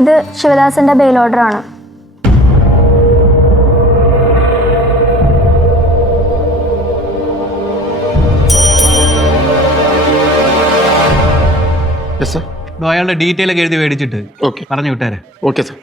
ഇത് ശിവദാസന്റെ bail order ആണ്. അയാളുടെ ഡീറ്റെയിൽ ഒക്കെ എഴുതി മേടിച്ചിട്ട് പറഞ്ഞു വിട്ടേരെ. Okay sir.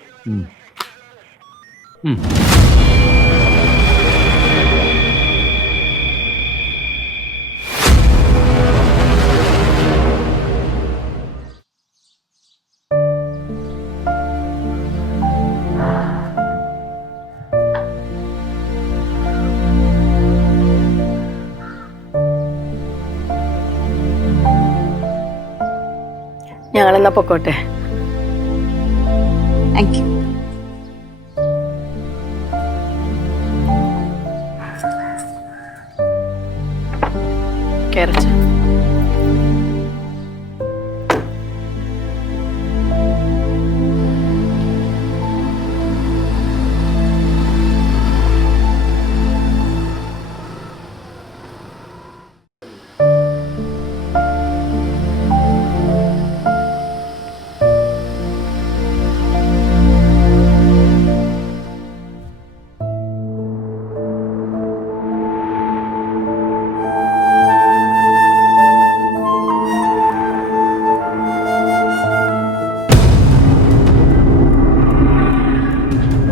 ഞങ്ങളെന്നാ പൊക്കോട്ടെ. Thank you. കേരള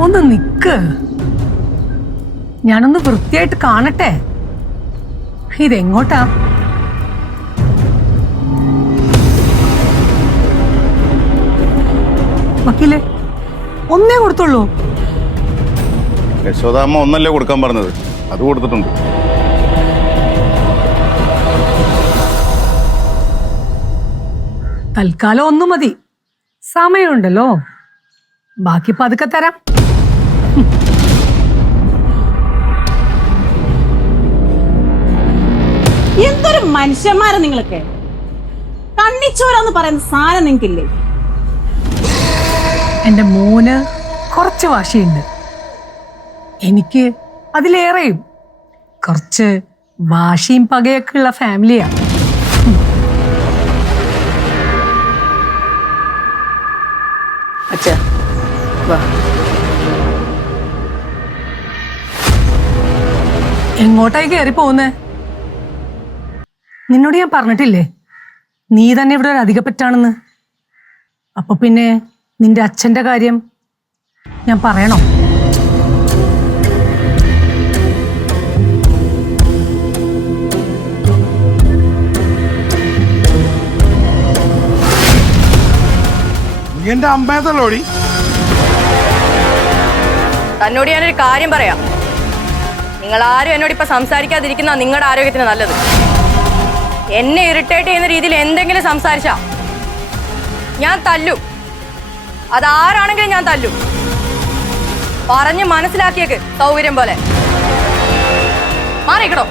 ഒന്ന് നിക്ക്, ഞാനൊന്ന് വൃത്തിയായിട്ട് കാണട്ടെ. ഇതെങ്ങോട്ടാ? വക്കീലെ, ഒന്നേ കൊടുത്തുള്ളൂ. യശോദാമ്മ ഒന്നല്ലേ കൊടുക്കാൻ പറഞ്ഞത്, അത് കൊടുത്തിട്ടുണ്ട്. തൽക്കാലം ഒന്നു മതി, സമയമുണ്ടല്ലോ. ബാക്കി പതുക്കെ തരാം. എന്തൊരു മനുഷ്യന്മാരാ നിങ്ങളൊക്കെ! കണ്ണിച്ചോരാന്ന് പറയുന്ന സാധനം നിങ്ങൾക്കില്ലേ? എന്റെ മോന് കുറച്ച് വാശിയുണ്ട്, എനിക്ക് അതിലേറെയും. കുറച്ച് വാശിയും പകയൊക്കെ ഉള്ള ഫാമിലിയാ. അച്ഛാ വാ. എങ്ങോട്ടായി കയറി പോകുന്നേ? നിന്നോട് ഞാൻ പറഞ്ഞിട്ടില്ലേ നീ തന്നെ ഇവിടെ ഒരു അധികപ്പറ്റാണെന്ന്? അപ്പൊ പിന്നെ നിന്റെ അച്ഛന്റെ കാര്യം ഞാൻ പറയണോ? നീ എന്റെ അമ്മയതല്ലോടി. തന്നോട് ഞാനൊരു കാര്യം പറയാം. നിങ്ങൾ ആരും എന്നോട് ഇപ്പൊ സംസാരിക്കാതിരിക്കുന്ന നിങ്ങളുടെ ആരോഗ്യത്തിന് നല്ലത്. എന്നെ ഇറിറ്റേറ്റ് ചെയ്യുന്ന രീതിയിൽ എന്തെങ്കിലും സംസാരിച്ചാ ഞാൻ തല്ലും. അതാരാണെങ്കിലും ഞാൻ തല്ലും. പറഞ്ഞ് മനസ്സിലാക്കിയേക്ക് സൗകര്യം പോലെ. മാറിക്കടോ.